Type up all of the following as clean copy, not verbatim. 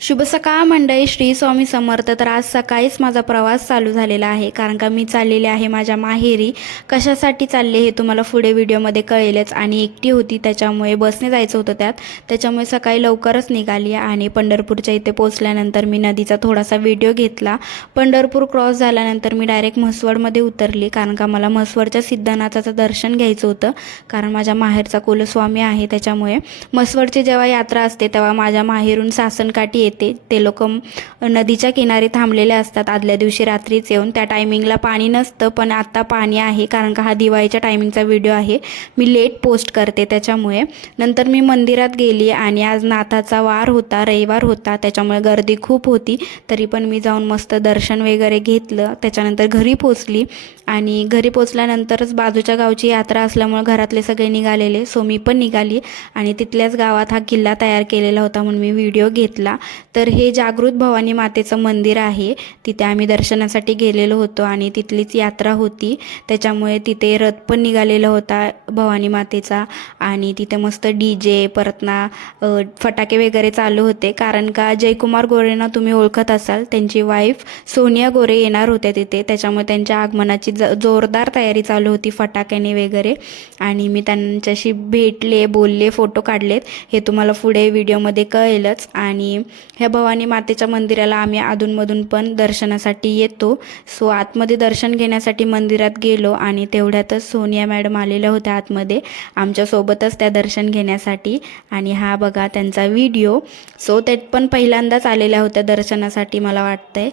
शुभ सकाळ मंडळी, श्री स्वामी समर्थ. तर आज सकाळीच माझा प्रवास चालू झालेला आहे, कारण का मी चाललेले आहे माझ्या माहेरी. कशासाठी चालले हे तुम्हाला पुढे व्हिडिओमध्ये कळेलच. आणि एकटी होती त्याच्यामुळे बसने जायचं होतं त्याच्यामुळे सकाळी लवकरच निघाली. आणि पंढरपूरच्या इथे पोचल्यानंतर मी नदीचा थोडासा व्हिडिओ घेतला. पंढरपूर क्रॉस झाल्यानंतर मी डायरेक्ट म्हसवडमध्ये उतरली, कारण का मला म्हसवडच्या सिद्धनाथाचं दर्शन घ्यायचं होतं, कारण माझ्या माहेरचा कुलस्वामी आहे. त्याच्यामुळे म्हसवडची जेव्हा यात्रा असते तेव्हा माझ्या माहेरून सासनकाठी येते. ते लोक नदीच्या किनारी थांबलेले असतात आदल्या दिवशी रात्रीच येऊन. त्या टायमिंगला पाणी नसतं, पण आता पाणी आहे, कारण का हा दिवाळीच्या टायमिंगचा व्हिडिओ आहे. मी लेट पोस्ट करते त्याच्यामुळे. नंतर मी मंदिरात गेली आणि आज नाथाचा वार होता, रविवार होता, त्याच्यामुळे गर्दी खूप होती. तरी पण मी जाऊन मस्त दर्शन वगैरे घेतलं. त्याच्यानंतर घरी पोचली आणि घरी पोचल्यानंतरच बाजूच्या गावची यात्रा असल्यामुळे घरातले सगळे निघालेले, सो मी पण निघाली. आणि तिथल्याच गावात हा किल्ला तयार केलेला होता म्हणून मी व्हिडिओ घेतला. तर हे जागृत भवानी मातेचं मंदिर आहे. तिथे आम्ही दर्शनासाठी गेलेलो होतो आणि तिथलीच यात्रा होती, त्याच्यामुळे तिथे रथ पण निघालेला होता भवानी मातेचा. आणि तिथे मस्त DJ परत ना फटाके वगैरे चालू होते, कारण का जयकुमार गोरेंना तुम्ही ओळखत असाल, त्यांची वाईफ सोनिया गोरे येणार होत्या तिथे. त्याच्यामुळे त्यांच्या आगमनाची जोरदार तयारी चालू होती फटाक्याने वगैरे. आणि मी त्यांच्याशी भेटले, बोलले, फोटो काढलेत, हे तुम्हाला पुढे व्हिडिओमध्ये कळेलच. आणि ह्या भवानी मातेच्या मंदिराला आम्ही अधूनमधून पण दर्शनासाठी येतो. सो आतमध्ये दर्शन घेण्यासाठी मंदिरात गेलो आणि तेवढ्यातच सोनिया मॅडम आलेल्या होत्या आतमध्ये आमच्यासोबतच त्या दर्शन घेण्यासाठी. आणि हा बघा त्यांचा व्हिडिओ. सो ते पण पहिल्यांदाच आलेल्या होत्या दर्शनासाठी मला वाटतंय,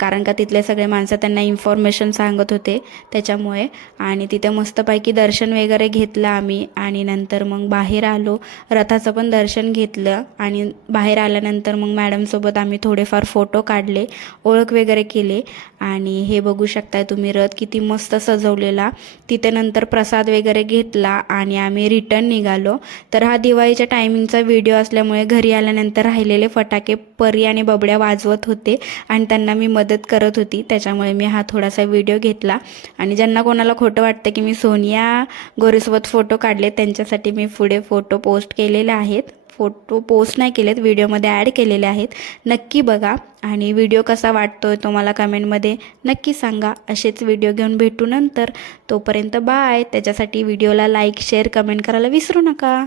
कारण का तिथले सगळे माणसं त्यांना इन्फॉर्मेशन सांगत होते त्याच्यामुळे. आणि तिथे मस्तपैकी दर्शन वगैरे घेतलं आम्ही. आणि नंतर मग बाहेर आलो, रथाचं पण दर्शन घेतलं. आणि बाहेर आल्यानंतर मग मॅडमसोबत आम्ही थोडेफार फोटो काढले, ओळख वगैरे केले. आणि हे बघू शकताय तुम्ही रथ किती मस्त सजवलेला. तिथे नंतर प्रसाद वगैरे घेतला आणि आम्ही रिटर्न निघालो. तर हा दिवाळीच्या टायमिंगचा व्हिडिओ असल्यामुळे घरी आल्यानंतर राहिलेले फटाके परी आणि बबड्या वाजवत होते आणि त्यांना मी मदत करत होती, त्याच्यामुळे मी हा थोडासा व्हिडिओ घेतला. आणि ज्यांना कोणाला खोटं वाटतं की मी सोनिया गोरेसोबत फोटो काढले, त्यांच्यासाठी मी पुढे फोटो पोस्ट केलेले आहेत. फोटो पोस्ट नाही केलेत, व्हिडिओमध्ये ॲड केलेले आहेत, नक्की बघा. आणि व्हिडिओ कसा वाटतोय तो मला कमेंटमध्ये नक्की सांगा. असेच व्हिडिओ घेऊन भेटू नंतर. तोपर्यंत बाय. त्याच्यासाठी व्हिडिओला लाईक, शेअर, कमेंट करायला विसरू नका.